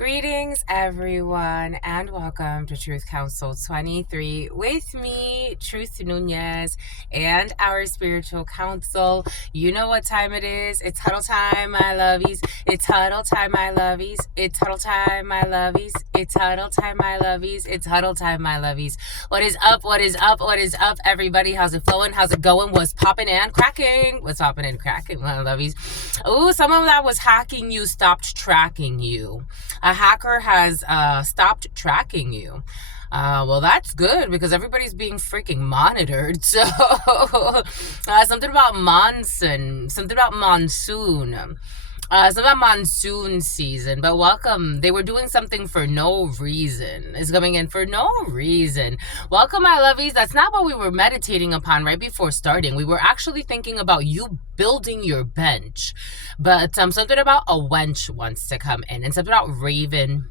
Greetings, everyone, and welcome to Truth Council 23 with me, Truth Nunez, and our spiritual council. You know what time it is. It's huddle time, my lovies. It's huddle time, my lovies. It's huddle time, my lovies. It's huddle time, my lovies. It's huddle time, my lovies. What is up? What is up? What is up, everybody? How's it flowing? How's it going? What's popping and cracking? What's popping and cracking, my lovies? Oh, someone that was hacking you stopped tracking you. A hacker has stopped tracking you. Well, that's good because everybody's being freaking monitored. So something about monsoon, something about monsoon. Something about monsoon season, but welcome. They were doing something for no reason. It's coming in for no reason. Welcome, my lovies. That's not what we were meditating upon right before starting. We were actually thinking about you building your bench. But something about a wench wants to come in, and something about Raven.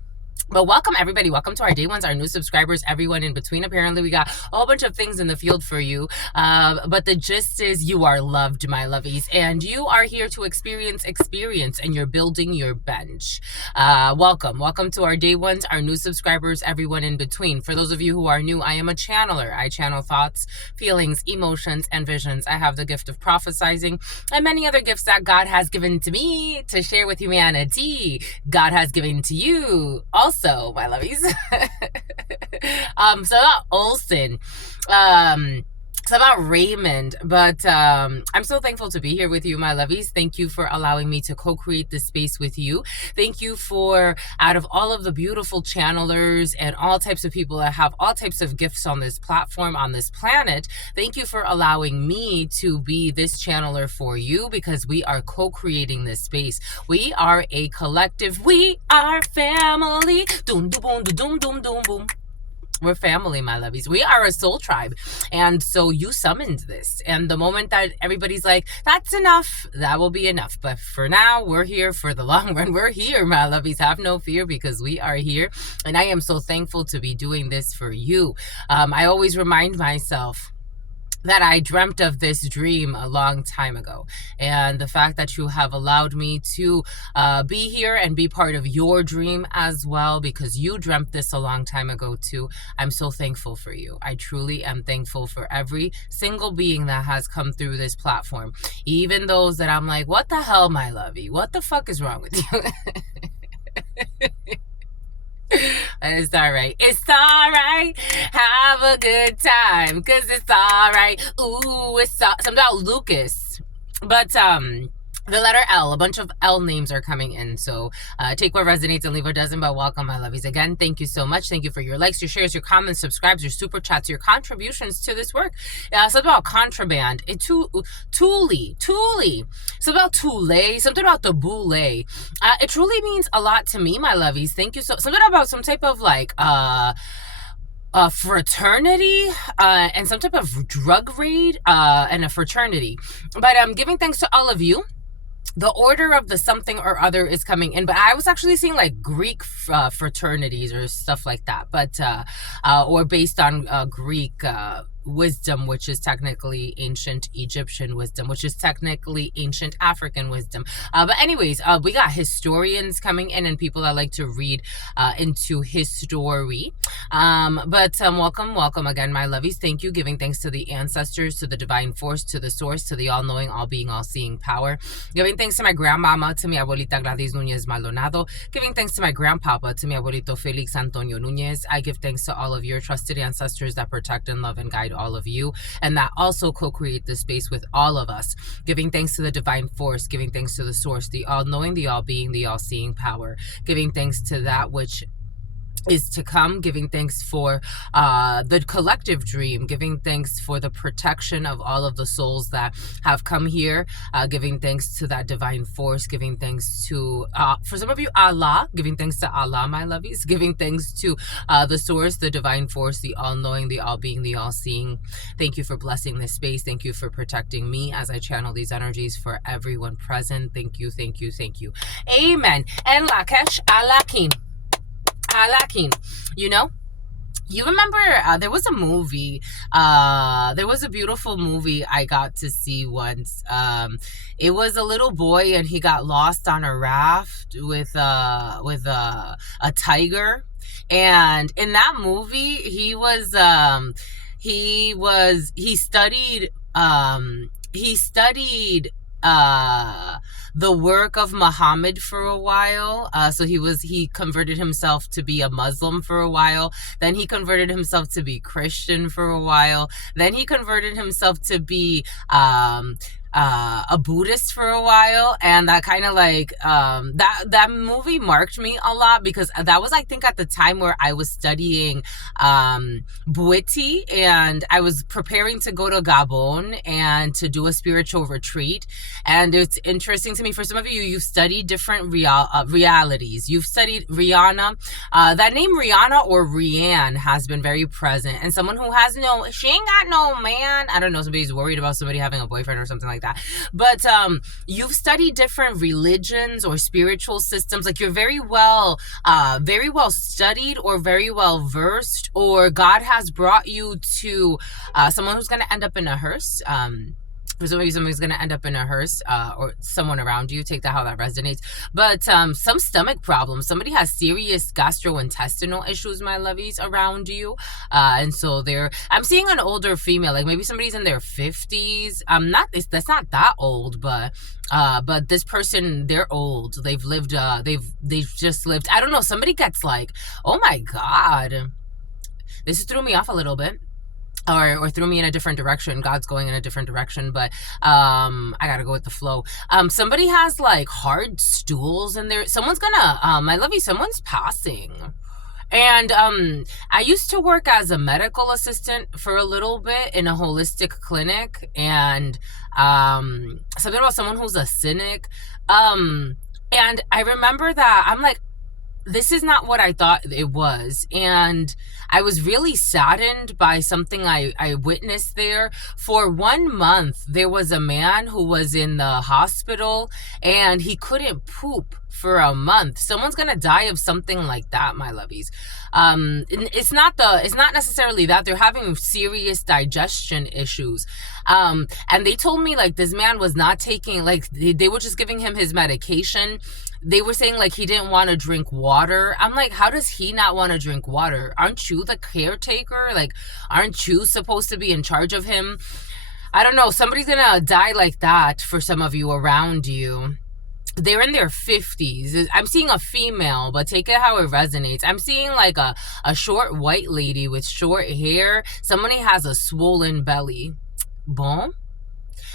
But welcome, everybody. Welcome to our day ones, our new subscribers, everyone in between. Apparently, we got a whole bunch of things in the field for you. But the gist is you are loved, my lovies. And you are here to experience, and you're building your bench. Welcome. Welcome to our day ones, our new subscribers, everyone in between. For those of you who are new, I am a channeler. I channel thoughts, feelings, emotions, and visions. I have the gift of prophesizing and many other gifts that God has given to me to share with humanity. God has given to you also, my lovies. So about Olsen, it's about Raymond, but I'm so thankful to be here with you, my lovies. Thank you for allowing me to co-create this space with you. Thank you for, out of all of the beautiful channelers and all types of people that have all types of gifts on this platform, on this planet, thank you for allowing me to be this channeler for you, because we are co-creating this space. We are a collective. We are family. Doom, doom, boom, doom, doom, doom, boom. We're family, my lovies. We are a soul tribe. And so you summoned this. And the moment that everybody's like, that's enough, that will be enough. But for now, we're here for the long run. We're here, my lovies. Have no fear, because we are here. And I am so thankful to be doing this for you. I always remind myself that I dreamt of this dream a long time ago. And the fact that you have allowed me to be here and be part of your dream as well, because you dreamt this a long time ago too. I'm so thankful for you. I truly am thankful for every single being that has come through this platform. Even those that I'm like, what the hell, my lovey? What the fuck is wrong with you? It's all right. It's all right. Have a good time, because it's all right. Ooh, it's something about Lucas. But the letter L, a bunch of L names are coming in. So take what resonates and leave what doesn't. But welcome, my lovies. Again, thank you so much. Thank you for your likes, your shares, your comments, subscribes, your super chats, your contributions to this work. Something about contraband. Toolie. Something about Tule. Something about the boule. It truly means a lot to me, my lovies. Thank you. Something about some type of like a fraternity and some type of drug raid and a fraternity. But I'm giving thanks to all of you. The order of the something or other is coming in, but I was actually seeing like Greek fraternities or stuff like that, but or based on Greek wisdom, which is technically ancient Egyptian wisdom, which is technically ancient African wisdom. But anyways, we got historians coming in and people that like to read into history. Welcome again, my lovies. Thank you. Giving thanks to the ancestors, to the divine force, to the source, to the all-knowing, all-being, all-seeing power. Giving thanks to my grandmama, to mi abuelita Gladys Nunez Maldonado. Giving thanks to my grandpapa, to mi abuelito Felix Antonio Nunez. I give thanks to all of your trusted ancestors that protect and love and guide all of you, and that also co-create this space with all of us. Giving thanks to the divine force, giving thanks to the source, the all-knowing, the all-being, the all-seeing power. Giving thanks to that which is to come, giving thanks for the collective dream, giving thanks for the protection of all of the souls that have come here, giving thanks to that divine force, giving thanks to, for some of you, Allah, giving thanks to Allah, my lovies, giving thanks to the source, the divine force, the all-knowing, the all-being, the all-seeing. Thank you for blessing this space. Thank you for protecting me as I channel these energies for everyone present. Thank you, thank you, thank you. Amen. And Lakesh Alakin. You know, You remember there was a movie, there was a beautiful movie I got to see once. It was a little boy and he got lost on a raft with a tiger. And in that movie he studied he studied the work of Muhammad for a while. So he converted himself to be a Muslim for a while. Then he converted himself to be Christian for a while. Then he converted himself to be a Buddhist for a while. And that kind of like that movie marked me a lot, because that was, I think, at the time where I was studying Bwiti, and I was preparing to go to Gabon and to do a spiritual retreat. And it's interesting to me, for some of you, you've studied different realities. You've studied Rihanna. That name Rihanna or Rianne has been very present. And someone who has she ain't got no man. I don't know, somebody's worried about somebody having a boyfriend or something like that. But you've studied different religions or spiritual systems. Like, you're very well studied or very well versed, or God has brought you to someone who's going to end up in a hearse. For some of you, somebody's going to end up in a hearse, or someone around you. Take that how that resonates. But some stomach problems. Somebody has serious gastrointestinal issues, my lovies, around you. And so I'm seeing an older female, like maybe somebody's in their 50s. That's not that old, but this person, they're old. They've lived, they've just lived. I don't know. Somebody gets like, oh my God, this threw me off a little bit. Or threw me in a different direction. God's going in a different direction, but I gotta go with the flow. Somebody has like hard stools in there. Someone's gonna, my lovey, someone's passing. And I used to work as a medical assistant for a little bit in a holistic clinic, and something about someone who's a cynic. And I remember that I'm like, this is not what I thought it was. And I was really saddened by something I witnessed there. For 1 month, there was a man who was in the hospital and he couldn't poop for a month. Someone's gonna die of something like that, my lovies. It's not necessarily that. They're having serious digestion issues. And they told me like this man was not taking, like they were just giving him his medication. They were saying like he didn't want to drink water. I'm like, how does he not want to drink water? Aren't you the caretaker? Like, aren't you supposed to be in charge of him? I don't know. Somebody's gonna die like that for some of you around you. They're in their 50s. I'm seeing a female, but take it how it resonates. I'm seeing like a short white lady with short hair. Somebody has a swollen belly. Bon?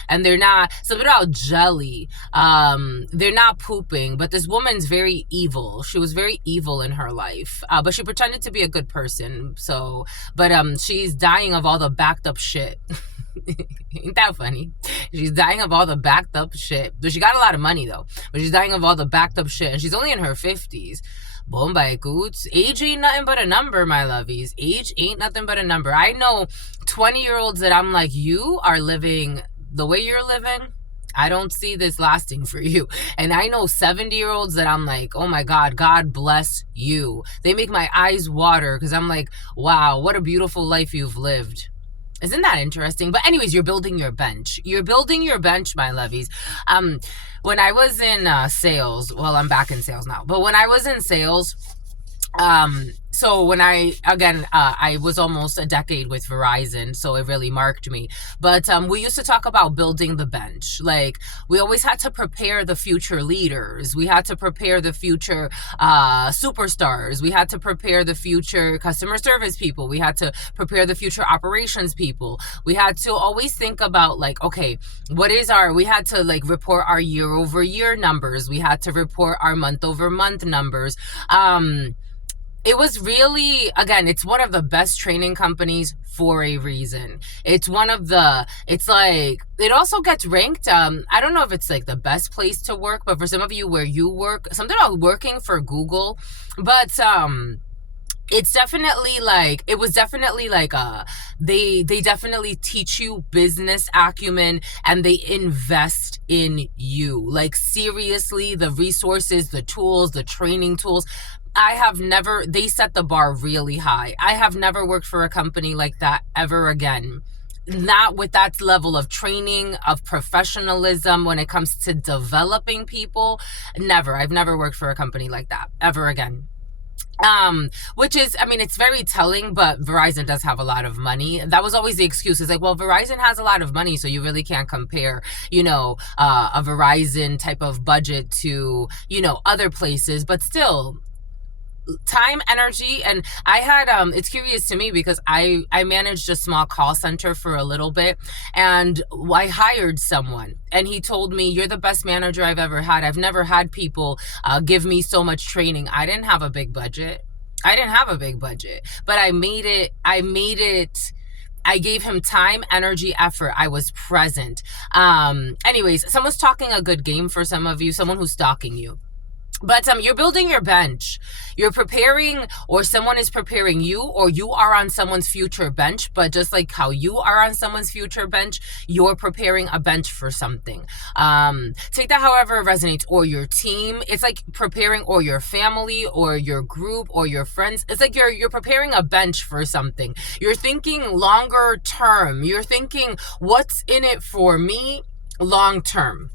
And they're not, something about jelly. They're not pooping, but this woman's very evil. She was very evil in her life, but she pretended to be a good person. So, but she's dying of all the backed up shit. Ain't that funny? She's dying of all the backed up shit. So she got a lot of money though, but she's dying of all the backed up shit, and she's only in her 50s. Bombay goods. Age ain't nothing but a number, my lovies. Age ain't nothing but a number. I know 20-year-olds that I'm like, you are living the way you're living. I don't see this lasting for you. And I know 70-year-olds that I'm like, oh my God, God bless you. They make my eyes water, because I'm like, wow, what a beautiful life you've lived. Isn't that interesting? But anyways, you're building your bench. You're building your bench, my lovies. When I was in sales, well, I'm back in sales now, but when I was in sales, so when I was almost a decade with Verizon, so it really marked me. But we used to talk about building the bench. Like, we always had to prepare the future leaders. We had to prepare the future superstars. We had to prepare the future customer service people. We had to prepare the future operations people. We had to always think about like, okay, we had to like report our year-over-year numbers. We had to report our month-over-month numbers. It was really, again, it's one of the best training companies for a reason. It's like, it also gets ranked, I don't know if it's like the best place to work, but for some of you where you work, something about working for Google, but it's definitely like, it was definitely like they definitely teach you business acumen, and they invest in you, like seriously, the resources, the tools, the training tools. I have never, they set the bar really high. I have never worked for a company like that ever again, not with that level of training, of professionalism when it comes to developing people. Never. I've never worked for a company like that ever again. Which is, I mean, it's very telling, but Verizon does have a lot of money. That was always the excuse. It's like, well, Verizon has a lot of money, so you really can't compare, a Verizon type of budget to, other places. But still, time, energy, and I had it's curious to me because I managed a small call center for a little bit, and I hired someone, and he told me, you're the best manager I've ever had. I've never had people give me so much training. I didn't have a big budget. But I gave him time, energy, effort. I was present. Anyways, someone's talking a good game for some of you, someone who's stalking you. But you're building your bench. You're preparing, or someone is preparing you, or you are on someone's future bench. But just like how you are on someone's future bench, you're preparing a bench for something. Take that however it resonates. Or your team. It's like preparing, or your family, or your group, or your friends. It's like you're preparing a bench for something. You're thinking longer term. You're thinking, what's in it for me long term?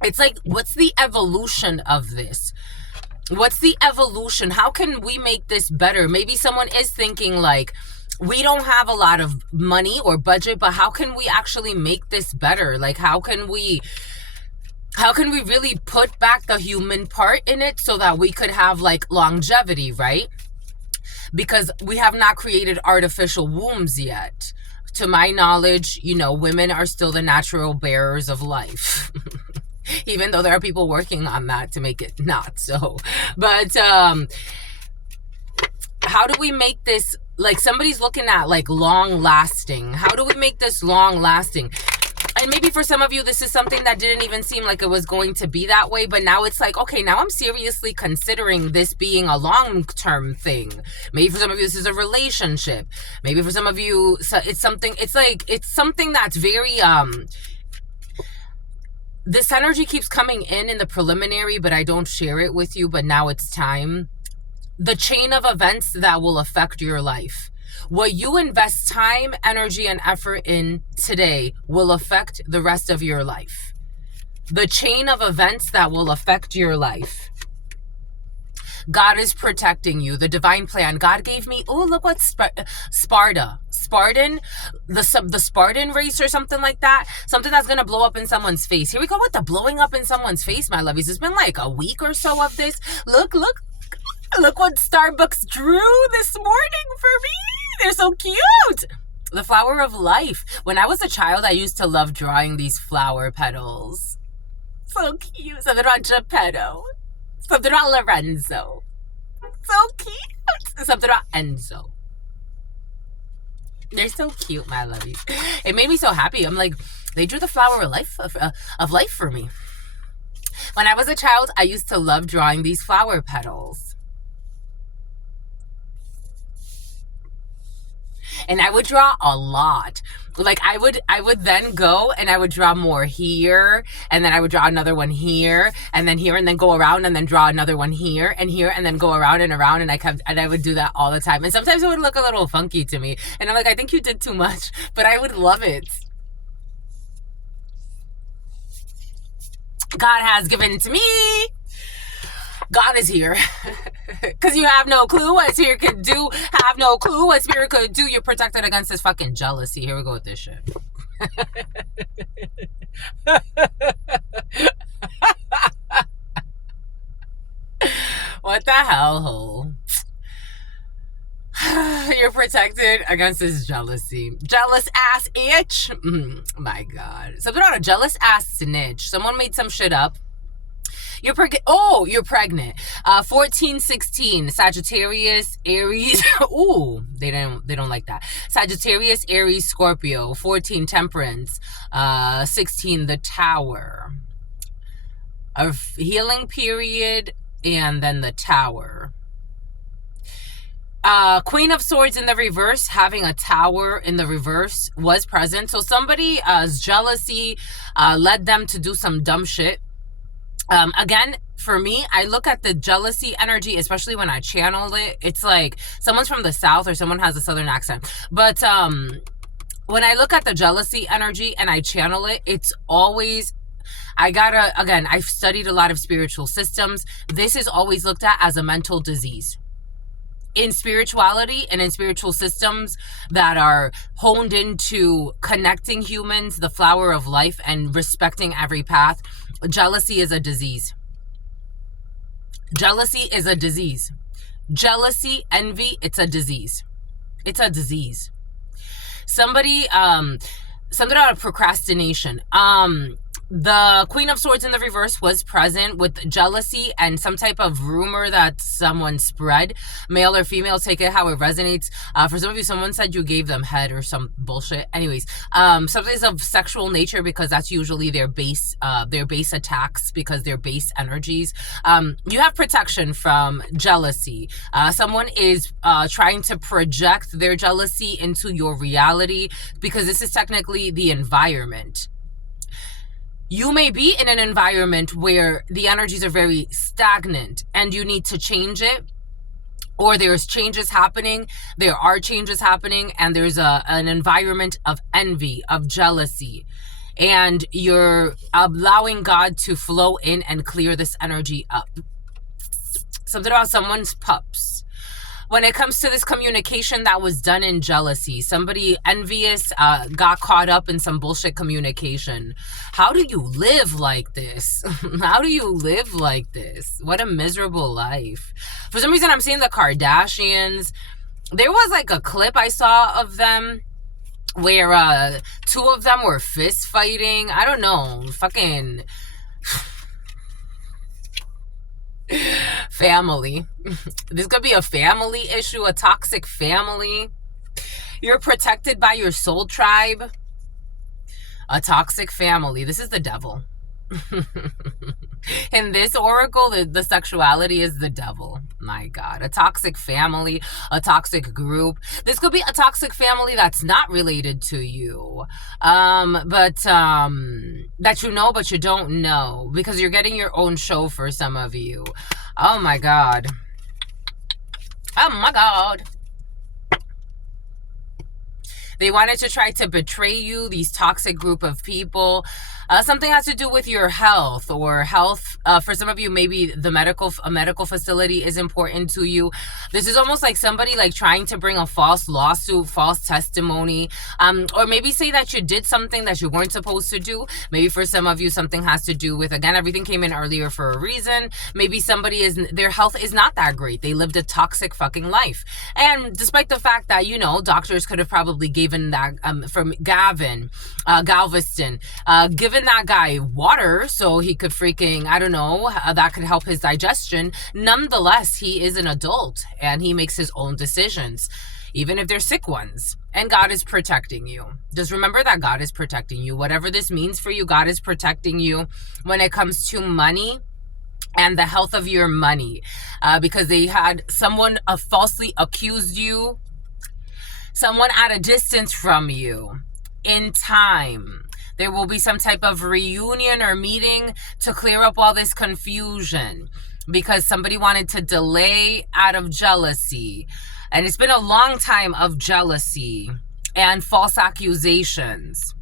It's like, what's the evolution of this? What's the evolution? How can we make this better? Maybe someone is thinking like, we don't have a lot of money or budget, but how can we actually make this better? Like, how can we really put back the human part in it so that we could have like longevity, right? Because we have not created artificial wombs yet. To my knowledge, women are still the natural bearers of life. Even though there are people working on that to make it not so. But how do we make this, like, somebody's looking at like long lasting. How do we make this long lasting? And maybe for some of you, this is something that didn't even seem like it was going to be that way. But now it's like, okay, now I'm seriously considering this being a long-term thing. Maybe for some of you, this is a relationship. Maybe for some of you, it's something that's very, this energy keeps coming in the preliminary, but I don't share it with you. But now it's time. The chain of events that will affect your life. What you invest time, energy, and effort in today will affect the rest of your life. The chain of events that will affect your life. God is protecting you. The divine plan. God gave me, oh, look what Spartan, the Spartan race or something like that. Something that's going to blow up in someone's face. Here we go with the blowing up in someone's face, my lovies. It's been like a week or so of this. Look what Starbucks drew this morning for me. They're so cute. The flower of life. When I was a child, I used to love drawing these flower petals. So cute. Something about Geppetto. Something about Lorenzo. So cute. Something about Enzo. They're so cute, my lovies. It made me so happy. I'm like, they drew the flower of life for me. When I was a child, I used to love drawing these flower petals. And I would draw a lot. Like I would then go and I would draw more here, and then I would draw another one here, and then go around and then draw another one here, and then go around and around, and I would do that all the time. And sometimes it would look a little funky to me. And I'm like, I think you did too much, but I would love it. God has given to me. God is here. Because you have no clue what Spirit could do. Have no clue what Spirit could do. You're protected against this fucking jealousy. Here we go with this shit. What the hell, hole? You're protected against this jealousy. Jealous ass itch. My God. Something on a jealous ass snitch. Someone made some shit up. You're pregnant. Oh, you're pregnant. 1416 Sagittarius, Aries. Ooh, they don't like that. Sagittarius, Aries, Scorpio. 14 Temperance. 16 the Tower. A healing period and then the Tower. Queen of Swords in the reverse, having a Tower in the reverse was present. So somebody's jealousy led them to do some dumb shit. Again, for me, I look at the jealousy energy, especially when I channel it. It's like someone's from the South or someone has a Southern accent. But when I look at the jealousy energy and I channel it, it's always, again, I've studied a lot of spiritual systems. This is always looked at as a mental disease. In spirituality and in spiritual systems that are honed into connecting humans, the flower of life, and respecting every path, jealousy is a disease. Jealousy is a disease. Jealousy, envy, it's a disease. It's a disease. Something about procrastination. The Queen of Swords in the reverse was present with jealousy and some type of rumor that someone spread, male or female, take it how it resonates. For some of you, someone said you gave them head or some bullshit. Anyways, something's of sexual nature because that's usually their base attacks, because they're base energies. You have protection from jealousy. Someone is trying to project their jealousy into your reality because this is technically the environment. You may be in an environment where the energies are very stagnant and you need to change it, or there's changes happening, there are changes happening, and there's an environment of envy, of jealousy, and you're allowing God to flow in and clear this energy up. Something about someone's pups. When it comes to this communication that was done in jealousy, somebody envious got caught up in some bullshit communication. How do you live like this? How do you live like this? What a miserable life. For some reason, I'm seeing the Kardashians. There was like a clip I saw of them where two of them were fist fighting. I don't know. Fucking family. This could be a family issue, a toxic family. You're protected by your soul tribe. A toxic family. This is the devil. In this oracle, the sexuality is the devil. My God. A toxic family, a toxic group. This could be a toxic family that's not related to you. But that you know, but you don't know. Because you're getting your own show for some of you. Oh my God. Oh my God. They wanted to try to betray you, these toxic group of people. Something has to do with your health or health. For some of you, maybe a medical facility is important to you. This is almost like somebody like trying to bring a false lawsuit, false testimony, or maybe say that you did something that you weren't supposed to do. Maybe for some of you, something has to do with, again, everything came in earlier for a reason. Maybe their health is not that great. They lived a toxic fucking life. And despite the fact that, doctors could have probably given that, from Galveston, given that guy water so he could freaking, I don't know, that could help his digestion. Nonetheless, he is an adult and he makes his own decisions, even if they're sick ones. And God is protecting you. Just remember that God is protecting you. Whatever this means for you, God is protecting you when it comes to money and the health of your money. Because they had someone falsely accused you, someone at a distance from you. In time, there will be some type of reunion or meeting to clear up all this confusion because somebody wanted to delay out of jealousy. And it's been a long time of jealousy and false accusations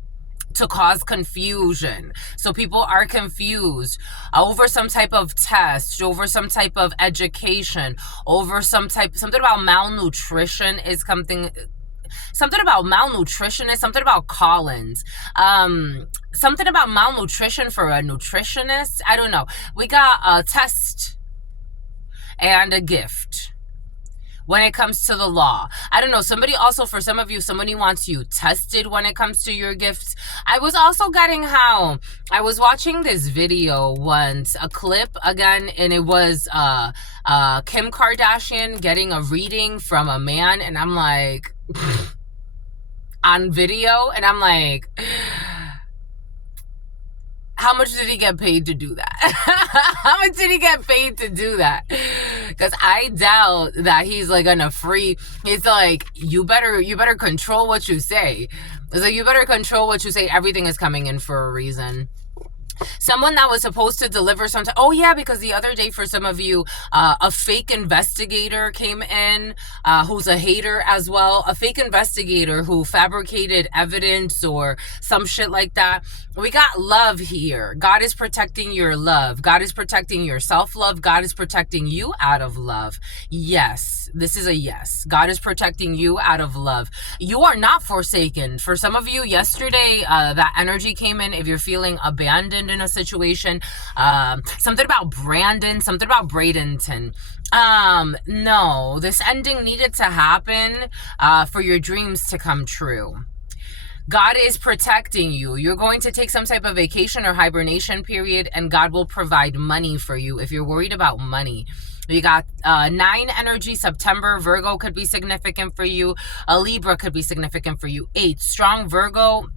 to cause confusion. So people are confused over some type of test, over some type of education, over something about malnutrition is something about malnutritionist, something about Collins, something about malnutrition for a nutritionist. I don't know. We got a test and a gift when it comes to the law. I don't know. For some of you, somebody wants you tested when it comes to your gifts. I was also getting how I was watching this video once, a clip again, and it was Kim Kardashian getting a reading from a man, and I'm like, on video, and I'm like, How much did he get paid to do that? How much did he get paid to do that? Because I doubt that he's like gonna free. It's like, you better control what you say. It's like, you better control what you say. Everything is coming in for a reason. Someone that was supposed to deliver something. Oh yeah, because the other day for some of you, a fake investigator came in, who's a hater as well. A fake investigator who fabricated evidence or some shit like that. We got love here. God is protecting your love. God is protecting your self-love. God is protecting you out of love. Yes, this is a yes. God is protecting you out of love. You are not forsaken. For some of you, yesterday, that energy came in. If you're feeling abandoned in a situation, something about Brandon, something about Bradenton. No, this ending needed to happen for your dreams to come true. God is protecting you. You're going to take some type of vacation or hibernation period, and God will provide money for you if you're worried about money. You got 9 energy, September. Virgo could be significant for you. A Libra could be significant for you. 8, strong Virgo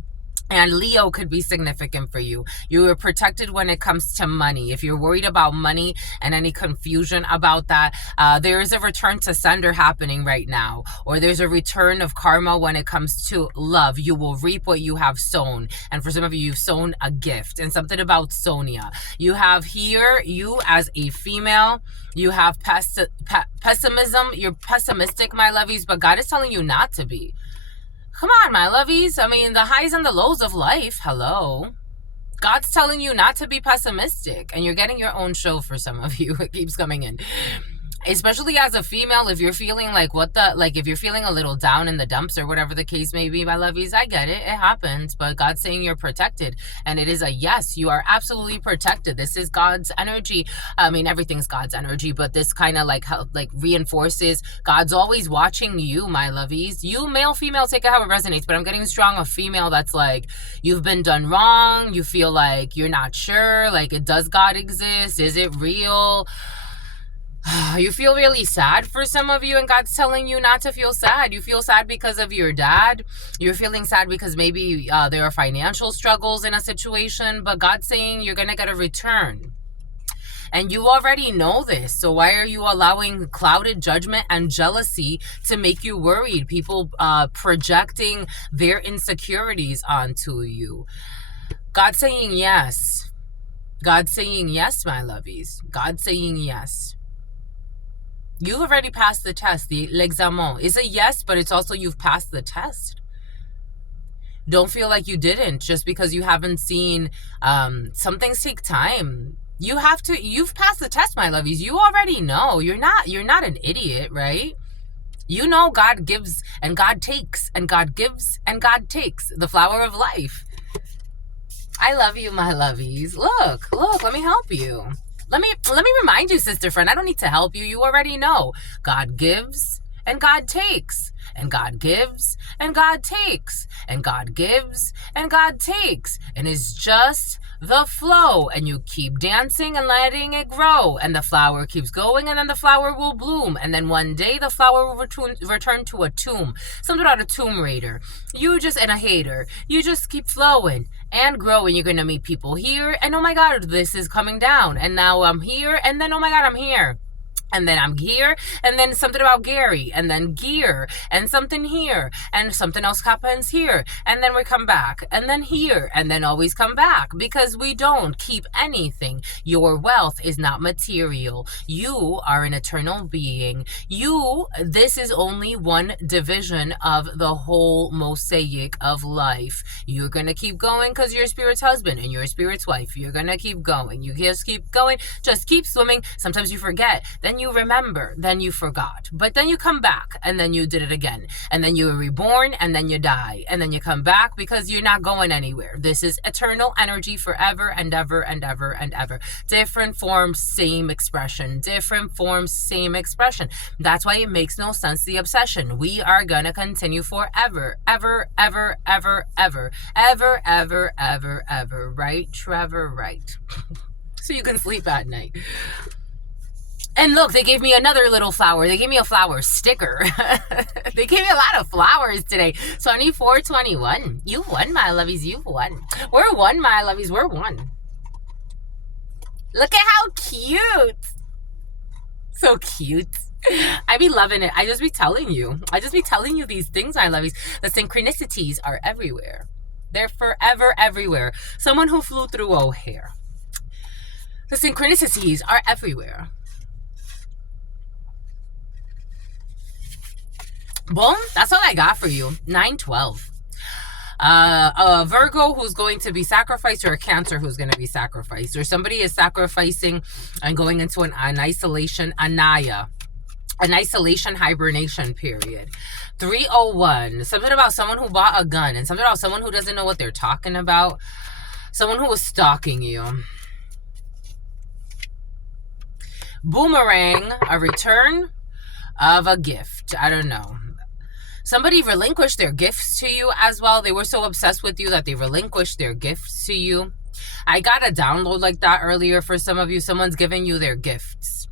and Leo could be significant for you. You are protected when it comes to money. If you're worried about money and any confusion about that, there is a return to sender happening right now. Or there's a return of karma when it comes to love. You will reap what you have sown. And for some of you, you've sown a gift. And something about Sonia. You have here, you as a female, you have pessimism. You're pessimistic, my lovies, but God is telling you not to be. Come on, my lovies. I mean, the highs and the lows of life. Hello. God's telling you not to be pessimistic. And you're getting your own show for some of you. It keeps coming in. Especially as a female, if you're feeling like if you're feeling a little down in the dumps or whatever the case may be, my lovies, I get it. It happens. But God's saying you're protected. And it is a yes. You are absolutely protected. This is God's energy. I mean, everything's God's energy, but this kind of like reinforces God's always watching you, my lovies. You, male, female, take it how it resonates. But I'm getting strong a female that's like, you've been done wrong. You feel like you're not sure. Like, does God exist? Is it real? You feel really sad for some of you, and God's telling you not to feel sad. You feel sad because of your dad. You're feeling sad because maybe there are financial struggles in a situation, but God's saying you're going to get a return. And you already know this. So why are you allowing clouded judgment and jealousy to make you worried? People projecting their insecurities onto you. God's saying yes. God's saying yes, my lovies. God's saying yes. You've already passed the test. L'examen is a yes, but it's also you've passed the test. Don't feel like you didn't just because you haven't seen. Some things take time. You've passed the test, my lovies. You already know. You're not an idiot, right? You know God gives and God takes, and God gives and God takes. The flower of life. I love you, my lovies. Look, let me help you. Let me remind you, sister friend, I don't need to help you. You already know. God gives and God takes. And God gives and God takes. And God gives and God takes. And it's just the flow. And you keep dancing and letting it grow. And the flower keeps going, and then the flower will bloom. And then one day the flower will return to a tomb. Something about a tomb raider. And a hater. You just keep flowing and growing. You're going to meet people here. And oh my God, this is coming down. And now I'm here. And then oh my God, I'm here. And then I'm here, and then something about Gary, and then gear, and something here, and something else happens here, and then we come back, and then here, and then always come back, because we don't keep anything. Your wealth is not material. You are an eternal being. This is only one division of the whole mosaic of life. You're going to keep going because you're spirit's husband, and you're spirit's wife. You're going to keep going. You just keep going. Just keep swimming. Sometimes you forget. Then you remember, then you forgot, but then you come back, and then you did it again, and then you were reborn, and then you die, and then you come back because you're not going anywhere. This is eternal energy forever and ever and ever and ever. Different forms, same expression. Different forms, same expression. That's why it makes no sense, the obsession. We are gonna continue forever, ever, ever, ever, ever, ever, ever, ever, ever. Right, Trevor? Right. So you can sleep at night. And look, they gave me another little flower. They gave me a flower sticker. They gave me a lot of flowers today. 2421. You won, my lovies. You've won. We're one, my lovies. We're one. Look at how cute. So cute. I be loving it. I just be telling you. These things, my lovies. The synchronicities are everywhere. They're forever everywhere. Someone who flew through O'Hare. The synchronicities are everywhere. Boom. That's all I got for you. 9/12. A Virgo who's going to be sacrificed, or a Cancer who's going to be sacrificed, or somebody is sacrificing and going into an isolation, an isolation hibernation period. 301. Something about someone who bought a gun, and something about someone who doesn't know what they're talking about. Someone who was stalking you. Boomerang, a return of a gift. I don't know. Somebody relinquished their gifts to you as well. They were so obsessed with you that they relinquished their gifts to you. I got a download like that earlier for some of you. Someone's giving you their gifts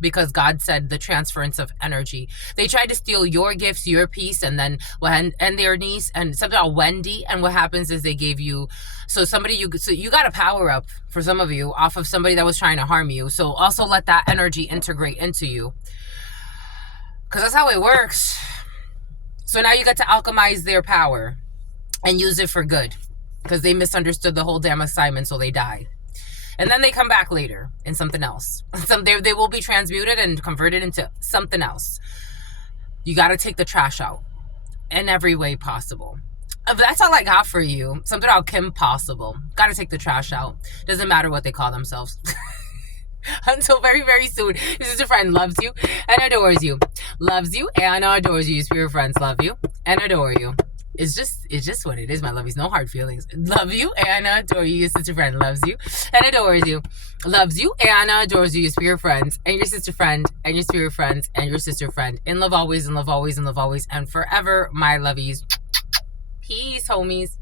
because God said the transference of energy. They tried to steal your gifts, your piece, and then and their niece, and something about Wendy. And what happens is they gave you, so you got a power up for some of you off of somebody that was trying to harm you. So also let that energy integrate into you, because that's how it works. So now you get to alchemize their power and use it for good, because they misunderstood the whole damn assignment, so they die. And then they come back later in something else. They will be transmuted and converted into something else. You got to take the trash out in every way possible. That's all I got for you. Something about Kim Possible. Got to take the trash out. Doesn't matter what they call themselves. Until very, very soon. Your sister friend loves you and adores you. Loves you and adores you. Your spirit friends love you and adore you. It's just what it is, my lovies. No hard feelings. Love you and adore you. Your sister friend loves you and adores you. Loves you and adores you. Your spirit friends and your sister friend and your spirit friends and your sister friend. In love always, and love always, and love always, and forever, my lovies. Peace, homies.